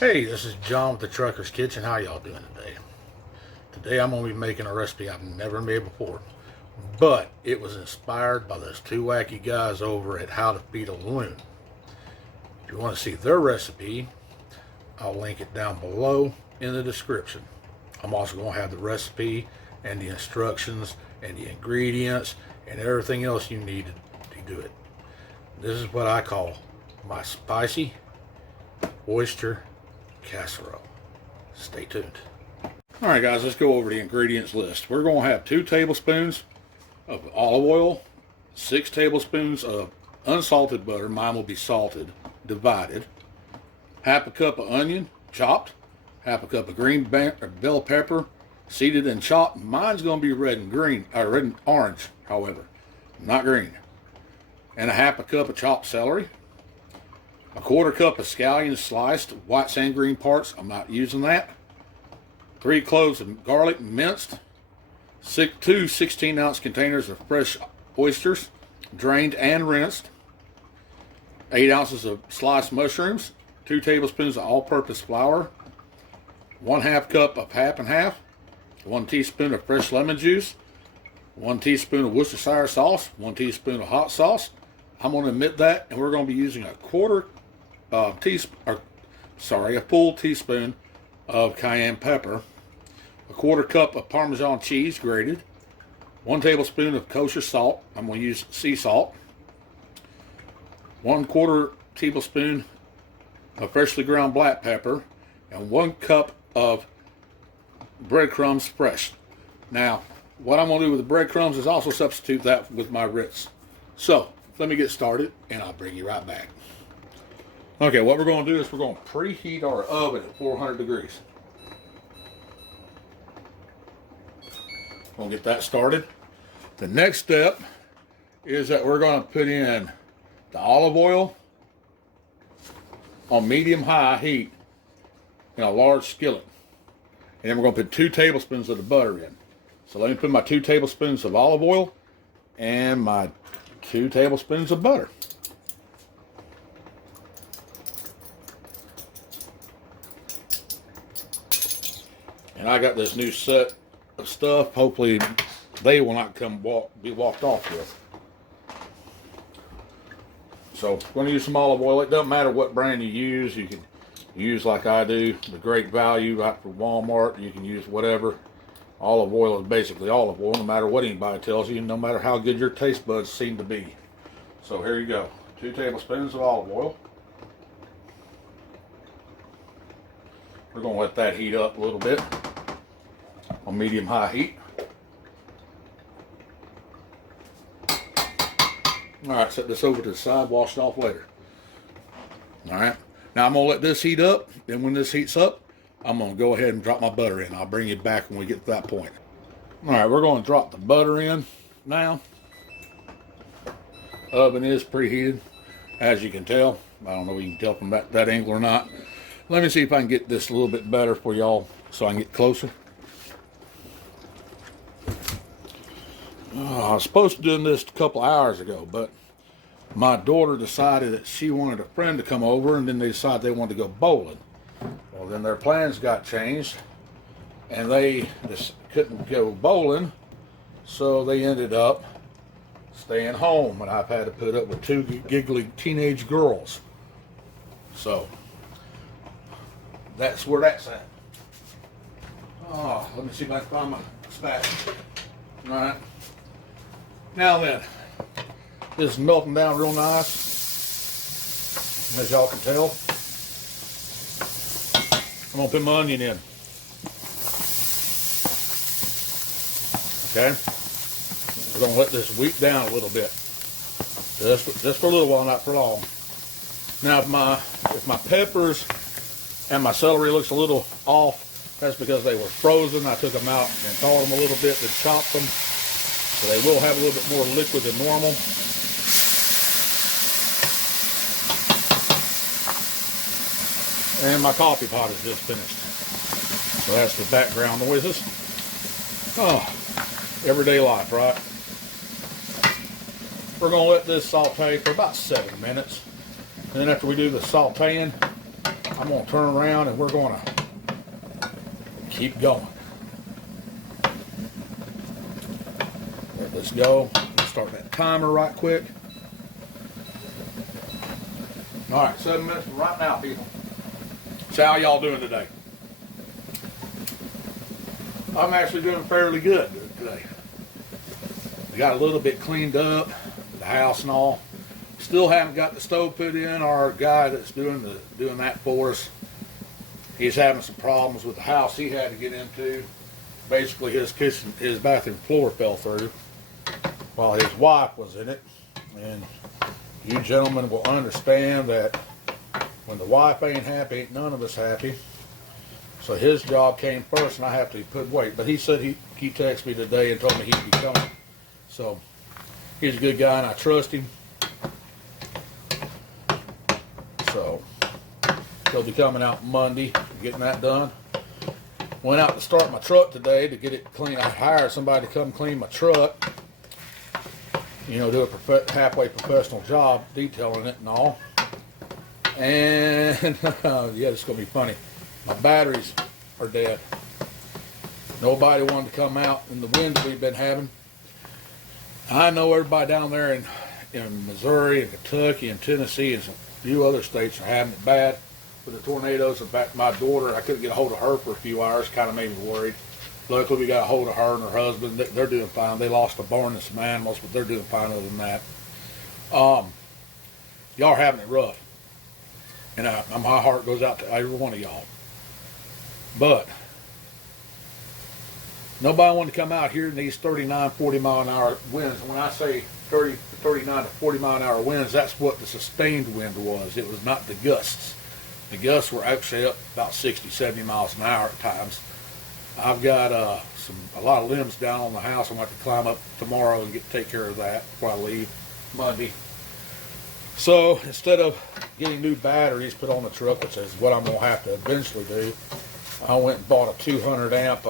Hey, this is John with the Trucker's Kitchen. How y'all doing today? Today I'm going to be making a recipe I've never made before, but it was inspired by those two wacky guys over at How to Feed a Loon. If you want to see their recipe, I'll link it down below in the description. I'm also going to have the recipe and the instructions and the ingredients and everything else you need to do it. This is what I call my spicy oyster casserole. Stay tuned. Alright guys, let's go over the ingredients list. We're going to have 2 tablespoons of olive oil, 6 tablespoons of unsalted butter, mine will be salted, divided, half a cup of onion, chopped, half a cup of green bell pepper, seeded and chopped. Mine's going to be red and green, red and orange, however, not green. And a half a cup of chopped celery, a quarter cup of scallions sliced, whites and green parts, I'm not using that. 3 cloves of garlic minced, 2 16-ounce containers of fresh oysters, drained and rinsed, 8 ounces of sliced mushrooms, 2 tablespoons of all-purpose flour, 1/2 cup of half and half, 1 teaspoon of fresh lemon juice, 1 teaspoon of Worcestershire sauce, 1 teaspoon of hot sauce. I'm going to omit that, and we're going to be using a full teaspoon of cayenne pepper, a quarter cup of Parmesan cheese grated, 1 tablespoon of kosher salt. I'm going to use sea salt, 1/4 tablespoon of freshly ground black pepper, and 1 cup of breadcrumbs fresh. Now, what I'm going to do with the breadcrumbs is also substitute that with my Ritz. So, let me get started, and I'll bring you right back. Okay, what we're going to do is we're going to preheat our oven at 400 degrees. We'll get that started. The next step is that we're going to put in the olive oil on medium-high heat in a large skillet. And then we're going to put 2 tablespoons of the butter in. So let me put my 2 tablespoons of olive oil and my 2 tablespoons of butter. And I got this new set of stuff. Hopefully they will not be walked off with. So we're going to use some olive oil. It doesn't matter what brand you use. You can use, like I do, the Great Value right from Walmart. You can use whatever. Olive oil is basically olive oil, no matter what anybody tells you, no matter how good your taste buds seem to be. So here you go. 2 tablespoons of olive oil. We're going to let that heat up a little bit on medium-high heat. Alright, set this over to the side, wash it off later. Alright, now I'm going to let this heat up, and when this heats up, I'm going to go ahead and drop my butter in. I'll bring you back when we get to that point. Alright, we're going to drop the butter in now. Oven is preheated, as you can tell. I don't know if you can tell from that angle or not. Let me see if I can get this a little bit better for y'all so I can get closer. I was supposed to do this a couple hours ago, but my daughter decided that she wanted a friend to come over, and then they decided they wanted to go bowling. Well, then their plans got changed, and they just couldn't go bowling, so they ended up staying home, and I've had to put up with 2 giggly teenage girls. So that's where that's at. Oh, let me see if I can find my spatula. All right. Now then, this is melting down real nice, as y'all can tell. I'm going to put my onion in. Okay? We're going to let this weep down a little bit. Just for a little while, not for long. Now, if my peppers and my celery looks a little off, that's because they were frozen. I took them out and thawed them a little bit and chopped them. So they will have a little bit more liquid than normal. And my coffee pot is just finished. So that's the background noises. Oh, everyday life, right? We're going to let this saute for about 7 minutes. And then after we do the sauteing, I'm gonna turn around and we're gonna keep going. Let this go. Start that timer right quick. All right, 7 minutes from right now, people. So how y'all doing today? I'm actually doing fairly good today. We got a little bit cleaned up, the house and all. Still haven't got the stove put in. Our guy that's doing that for us, he's having some problems with the house he had to get into. Basically, his bathroom floor fell through while his wife was in it. And you gentlemen will understand that when the wife ain't happy, ain't none of us happy. So his job came first, and I have to wait. But he said he texted me today and told me he'd be coming. So he's a good guy, and I trust him. So he'll be coming out Monday, getting that done. Went out to start my truck today to get it clean. I hired somebody to come clean my truck. You know, do a halfway professional job, detailing it and all. And yeah, it's gonna be funny. My batteries are dead. Nobody wanted to come out in the wind that we've been having. I know everybody down there in Missouri and Kentucky and Tennessee and some few other states are having it bad with the tornadoes. In fact, my daughter, I couldn't get a hold of her for a few hours, kind of made me worried. Luckily, we got a hold of her and her husband. They're doing fine. They lost a barn and some animals, but they're doing fine other than that. Y'all are having it rough. And my heart goes out to every one of y'all. But nobody wanted to come out here in these 39, 40 mile an hour winds. When I say 39 to 40 mile an hour winds, that's what the sustained wind was. It was not the gusts. The gusts were actually up about 60, 70 miles an hour at times. I've got a lot of limbs down on the house. I'm going to have to climb up tomorrow and take care of that before I leave Monday. So instead of getting new batteries put on the truck, which is what I'm going to have to eventually do, I went and bought a 200 amp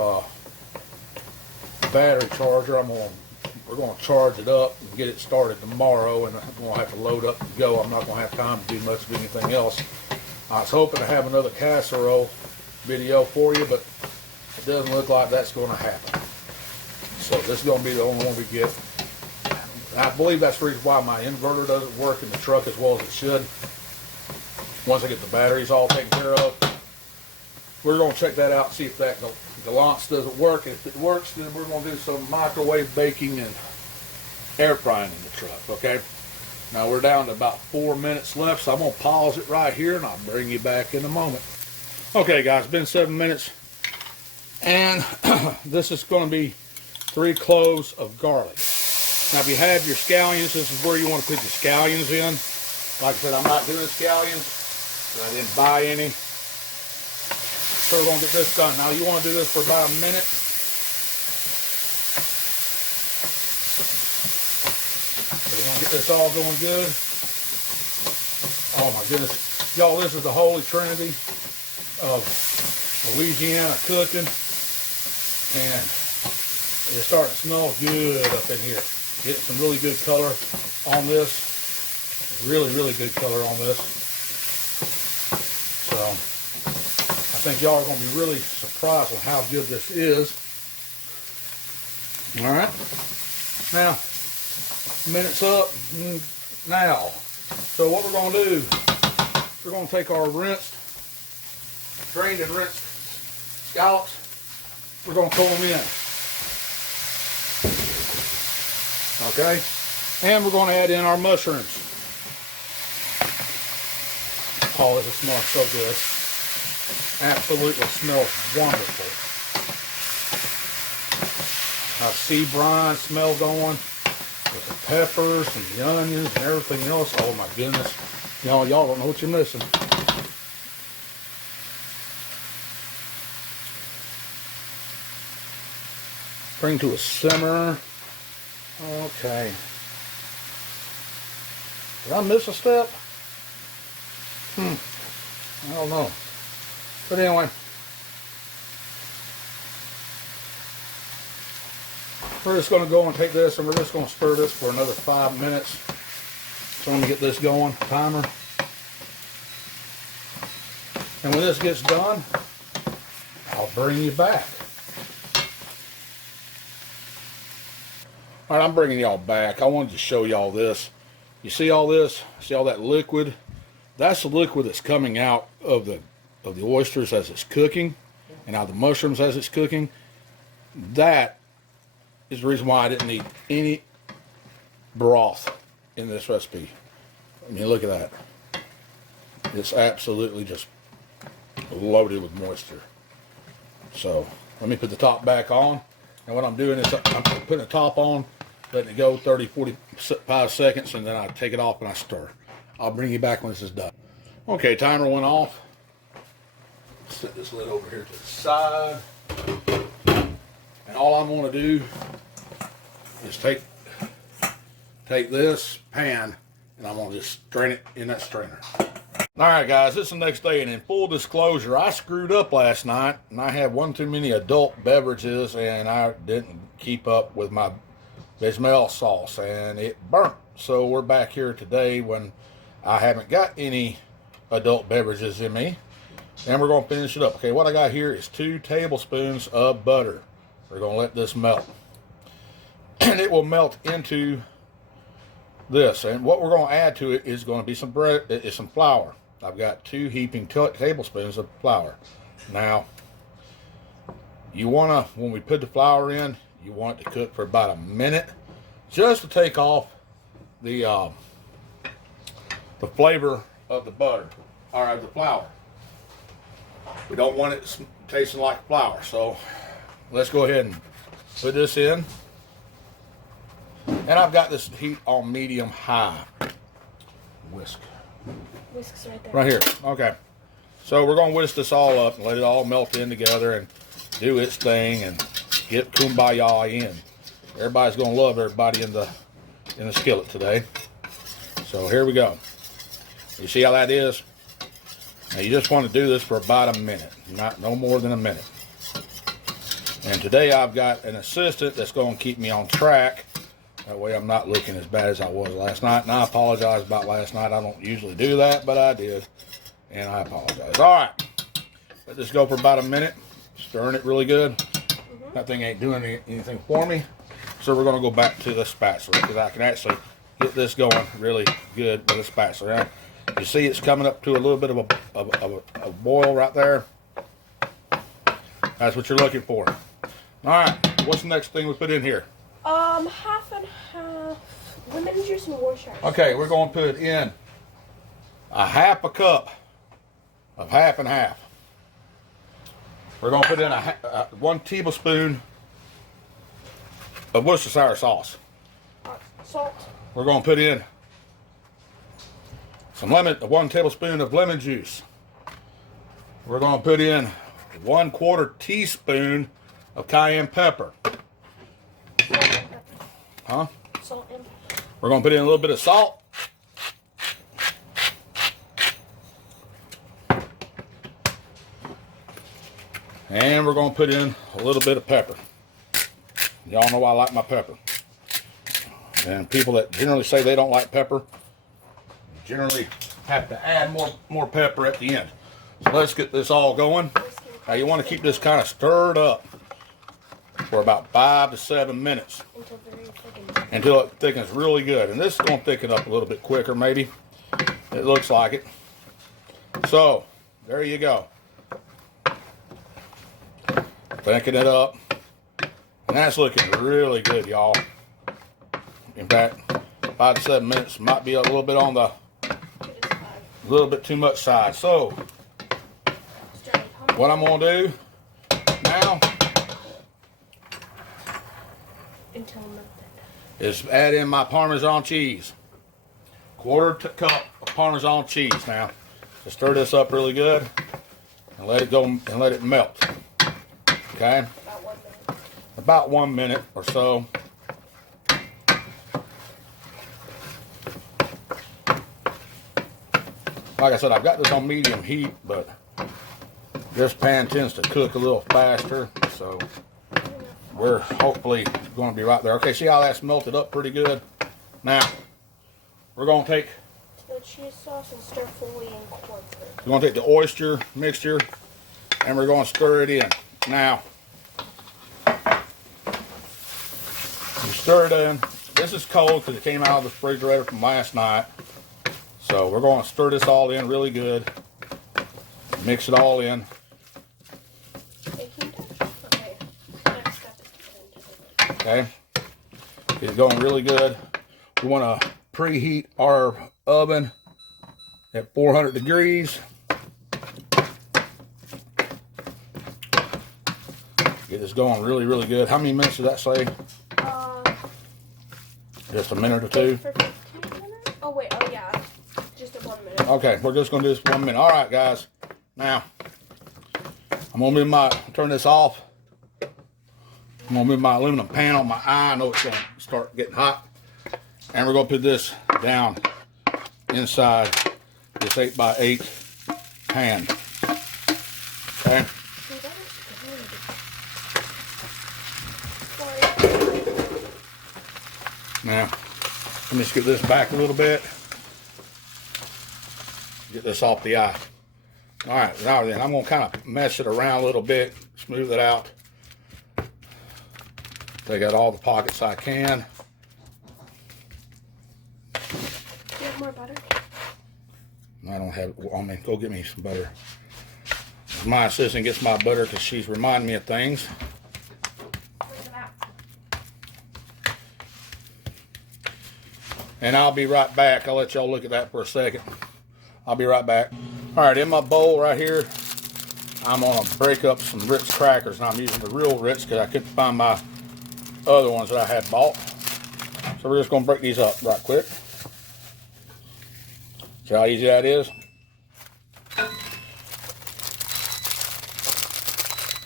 battery charger. We're going to charge it up and get it started tomorrow, and I'm going to have to load up and go. I'm not going to have time to do much of anything else. I was hoping to have another casserole video for you, but it doesn't look like that's going to happen. So this is going to be the only one we get. I believe that's the reason why my inverter doesn't work in the truck as well as it should. Once I get the batteries all taken care of, we're going to check that out and see if that galance doesn't work. If it works, then we're going to do some microwave baking and air frying in the truck, okay? Now we're down to about 4 minutes left, so I'm going to pause it right here and I'll bring you back in a moment. Okay guys, it's been 7 minutes, and this is going to be 3 cloves of garlic. Now if you have your scallions, this is where you want to put your scallions in. Like I said, I'm not doing scallions, but I didn't buy any. So we're going to get this done. Now you want to do this for about a minute. So we're going to get this all going good. Oh my goodness. Y'all, this is the holy trinity of Louisiana cooking. And it's starting to smell good up in here. Getting some really good color on this. Really, really good color on this. So I think y'all are going to be really surprised on how good this is. All right. Now, minutes up now. So what we're going to do, we're going to take our drained and rinsed scallops. We're going to pull them in. Okay. And we're going to add in our mushrooms. Oh, this smells so good. Absolutely smells wonderful. I see brine smell going with the peppers and the onions and everything else. Oh my goodness. Y'all don't know what you're missing. Bring to a simmer. Okay. Did I miss a step? I don't know. But anyway, we're just going to go and take this and we're just going to stir this for another 5 minutes. So let me get this going, timer. And when this gets done, I'll bring you back. All right, I'm bringing y'all back. I wanted to show y'all this. You see all this? See all that liquid? That's the liquid that's coming out of the oysters as it's cooking, and out of the mushrooms as it's cooking. That is the reason why I didn't need any broth in this recipe. I mean, look at that. It's absolutely just loaded with moisture. So let me put the top back on. And what I'm doing is I'm putting the top on, letting it go 30, 45 seconds, and then I take it off and I stir. I'll bring you back when this is done. Okay, timer went off. Set this lid over here to the side. And all I'm going to do is take this pan and I'm going to just strain it in that strainer. Alright guys, it's the next day, and in full disclosure, I screwed up last night and I had one too many adult beverages and I didn't keep up with my bechamel sauce and it burnt. So we're back here today when I haven't got any adult beverages in me, and we're going to finish it up. Okay, what I got here is 2 tablespoons of butter. We're going to let this melt, and it will melt into this. And what we're going to add to it is going to be some bread, is some flour. I've got 2 heaping tablespoons of flour. Now, you want to, when we put the flour in, you want it to cook for about a minute, just to take off the flavor of the butter, or the flour. We don't want it tasting like flour, so let's go ahead and put this in. And I've got this heat on medium high. Whisk's right there. Right here. Okay. So we're going to whisk this all up and let it all melt in together and do its thing and get kumbaya in. Everybody's going to love everybody in the skillet today. So here we go. You see how that is? Now you just want to do this for about a minute, no more than a minute. And today I've got an assistant that's going to keep me on track. That way I'm not looking as bad as I was last night. And I apologize about last night. I don't usually do that, but I did. And I apologize. All right. Let this go for about a minute. Stirring it really good. That thing ain't doing anything for me. So we're going to go back to the spatula, because I can actually get this going really good with a spatula. Now, you see it's coming up to a little bit of a boil right there. That's what you're looking for. All right. What's the next thing we put in here? Half and half lemon juice and Worcestershire. Okay, we're going to put in a half a cup of half and half. We're going to put in 1 tablespoon of Worcestershire sauce. Salt. We're going to put in some 1 tablespoon of lemon juice. We're going to put in 1/4 teaspoon of cayenne pepper. Huh? Salt and pepper. We're going to put in a little bit of salt. And we're going to put in a little bit of pepper. Y'all know I like my pepper. And people that generally say they don't like pepper generally have to add more pepper at the end. So let's get this all going. Now you want to keep this kind of stirred up for about 5 to 7 minutes until it thickens really good. And this is going to thicken up a little bit quicker maybe. It looks like it. So there you go. Thicken it up. And that's looking really good, y'all. In fact, 5 to 7 minutes might be a little bit on the too much side. So what I'm going to do now is add in my Parmesan cheese. 1/4 cup of Parmesan cheese now. So stir this up really good and let it go and let it melt. Okay? About 1 minute or so. Like I said, I've got this on medium heat, but this pan tends to cook a little faster, so we're hopefully going to be right there. Okay, see how that's melted up pretty good? Now, we're going to take cheese sauce and stir fully incorporate. We're going to take the oyster mixture and we're going to stir it in. Now, you stir it in. This is cold because it came out of the refrigerator from last night. So we're going to stir this all in really good. Mix it all in. Okay. Get it going really good. We want to preheat our oven at 400 degrees. Get this going really, really good. How many minutes did that say? Just a minute or two? For 15 minutes? Oh, wait. Oh, yeah. Just a 1 minute. Okay, we're just going to do this 1 minute. All right, guys. Now, I'm going to move turn this off. I'm going to move my aluminum pan on my eye. I know it's going to start getting hot. And we're going to put this down inside this 8x8 pan. Okay? Now, let me just get this back a little bit. Get this off the eye. All right, now then, I'm going to kind of mess it around a little bit, smooth it out. Take out all the pockets I can. Do you have more butter? I don't have it on me. Go get me some butter. My assistant gets my butter because she's reminding me of things. And I'll be right back. I'll let y'all look at that for a second. I'll be right back. All right, in my bowl right here, I'm going to break up some Ritz crackers. And I'm using the real Ritz because I couldn't find my other ones that I had bought. So we're just going to break these up right quick. See how easy that is?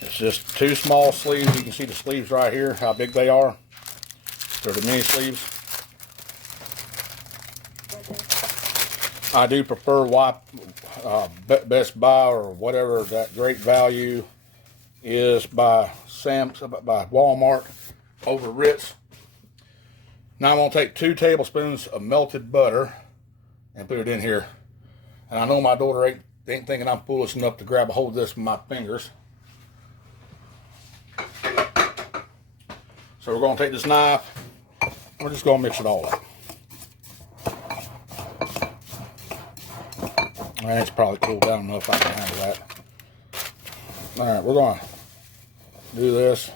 It's just 2 small sleeves. You can see the sleeves right here, how big they are. They're the mini sleeves. I do prefer Best Buy or whatever that great value is by Walmart over Ritz. Now I'm going to take 2 tablespoons of melted butter and put it in here. And I know my daughter ain't thinking I'm foolish enough to grab a hold of this with my fingers. So we're going to take this knife. We're just going to mix it all up. And it's probably cooled down enough I can handle that. Alright, we're going to do this.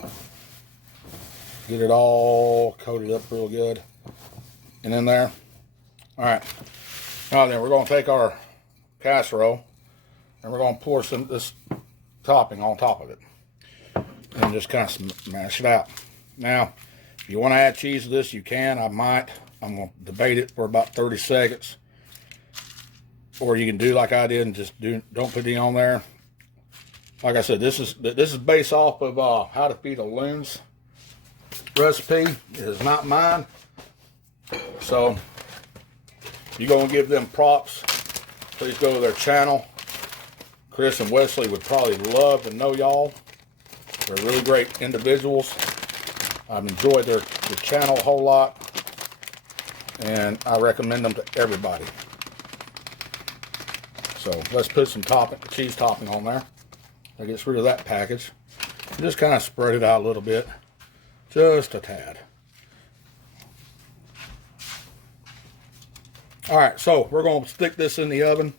Get it all coated up real good. And in there. Alright. Now then, we're going to take our casserole and we're going to pour this topping on top of it. And just kind of smash it out. Now, if you want to add cheese to this, you can. I'm going to debate it for about 30 seconds. Or you can do like I did and just don't put any on there. Like I said, this is based off of How to Feed a Loon's recipe. It is not mine. So, if you're going to give them props, please go to their channel. Chris and Wesley would probably love to know y'all. They're really great individuals. I've enjoyed their channel a whole lot. And I recommend them to everybody. So let's put some cheese topping on there. That gets rid of that package. Just kind of spread it out a little bit. Just a tad. Alright, so we're going to stick this in the oven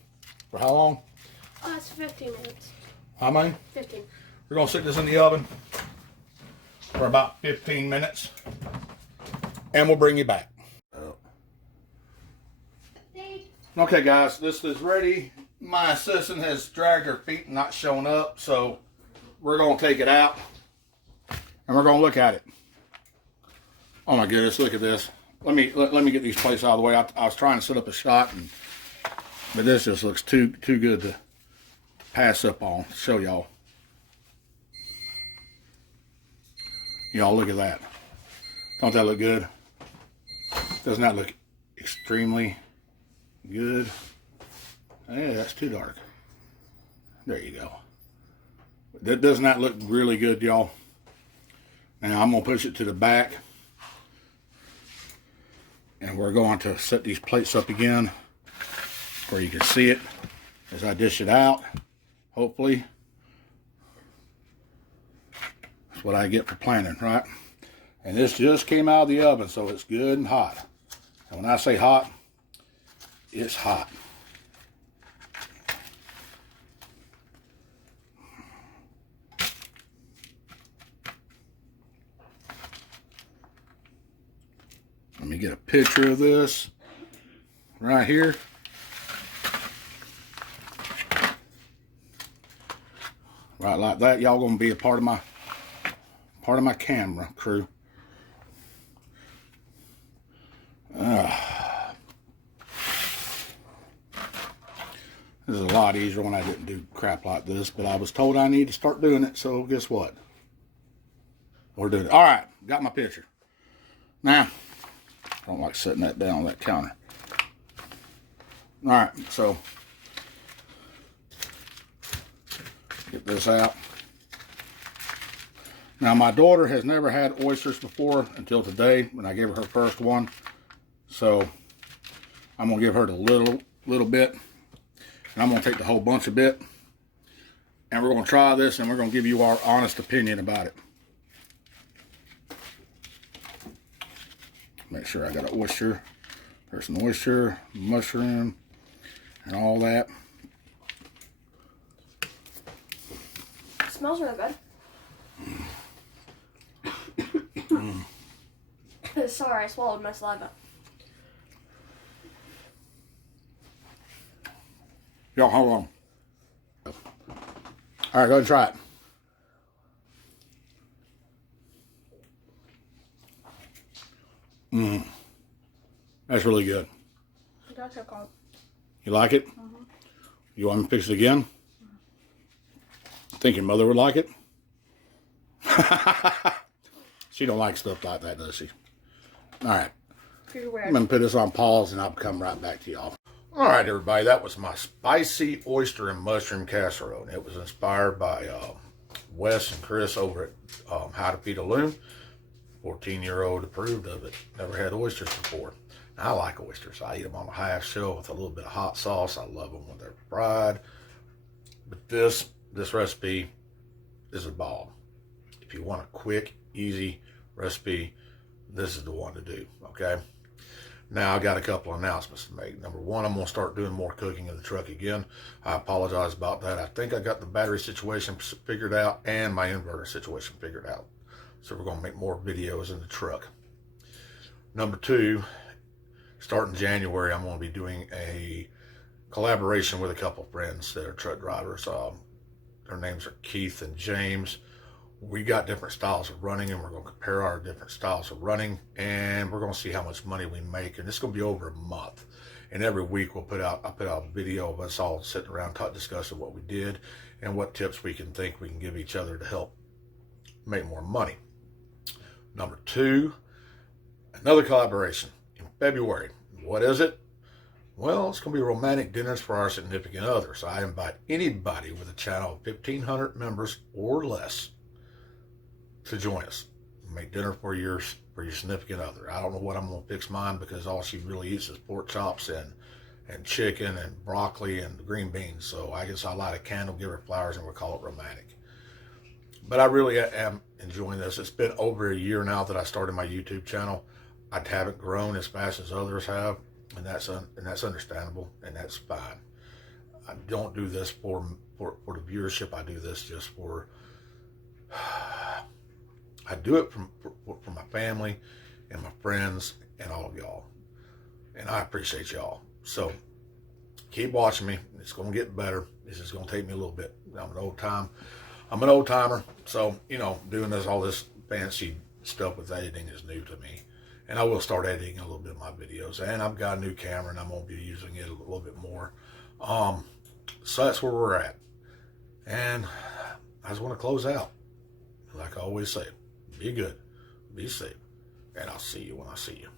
for how long? It's 15 minutes. How many? 15. We're going to stick this in the oven for about 15 minutes. And we'll bring you back. Okay guys, this is ready. My assistant has dragged her feet and not shown up, so we're going to take it out and we're going to look at it. Oh my goodness, look at this. Let me get these plates out of the way. I was trying to set up a shot, but this just looks too good to pass up on. Show y'all. Y'all look at that. Don't that look good? Doesn't that look extremely good? Yeah, that's too dark. There you go. That does not look really good, y'all. Now I'm going to push it to the back. And we're going to set these plates up again. where you can see it as I dish it out. Hopefully. That's what I get for planning, right? And this just came out of the oven, so it's good and hot. And when I say hot, it's hot. Let me get a picture of this right here. Right like that. Y'all gonna be a part of my camera crew. This is a lot easier when I didn't do crap like this, but I was told I need to start doing it, so guess what? We're doing it. All right, got my picture. Now, I don't like setting that down on that counter. All right, so get this out. Now, my daughter has never had oysters before until today when I gave her first one. So I'm gonna give her the little bit, and I'm gonna take the whole bunch of it, and we're gonna try this, and we're gonna give you our honest opinion about it. Make sure I got an oyster. There's an oyster, mushroom, and all that. It smells really good. Sorry, I swallowed my saliva. Y'all, hold on. All right, go ahead and try it. That's really good. That's okay. You like it? You want me to fix it again? Think your mother would like it? She don't like stuff like that, does she? All right. You're weird. I'm going to put this on pause, and I'll come right back to y'all. All right, everybody. That was my spicy oyster and mushroom casserole. And it was inspired by Wes and Chris over at How to Feed a Loon. 14-year-old approved of it. Never had oysters before. I like oysters. I eat them on a half shell with a little bit of hot sauce. I love them when they're fried. But this recipe is a ball. If you want a quick, easy recipe, this is the one to do, okay? Now, I got a couple of announcements to make. Number one, I'm going to start doing more cooking in the truck again. I apologize about that. I think I got the battery situation figured out and my inverter situation figured out. So we're going to make more videos in the truck. Number two, starting January, I'm going to be doing a collaboration with a couple of friends that are truck drivers. Their names are Keith and James. We got different styles of running, and we're going to compare our different styles of running, and we're going to see how much money we make. And it's going to be over a month. And every week I put out a video of us all sitting around discussing what we did and what tips we can give each other to help make more money. Number two, another collaboration in February. What is it? Well, it's going to be romantic dinners for our significant others. I invite anybody with a channel of 1,500 members or less to join us. Make dinner for your significant other. I don't know what I'm going to fix mine because all she really eats is pork chops and chicken and broccoli and green beans. So I guess I'll light a candle, give her flowers, and we'll call it romantic. But I really am enjoying this. It's been over a year now that I started my YouTube channel. I haven't grown as fast as others have, and that's understandable, and that's fine. I don't do this for the viewership. I do this just for. I do it for my family and my friends and all of y'all, and I appreciate y'all. So keep watching me. It's going to get better. This is going to take me a little bit. I'm an old timer, so doing all this fancy stuff with editing is new to me, and I will start editing a little bit of my videos. And I've got a new camera, and I'm going to be using it a little bit more. So that's where we're at, and I just want to close out like I always say. Be good, be safe, and I'll see you when I see you.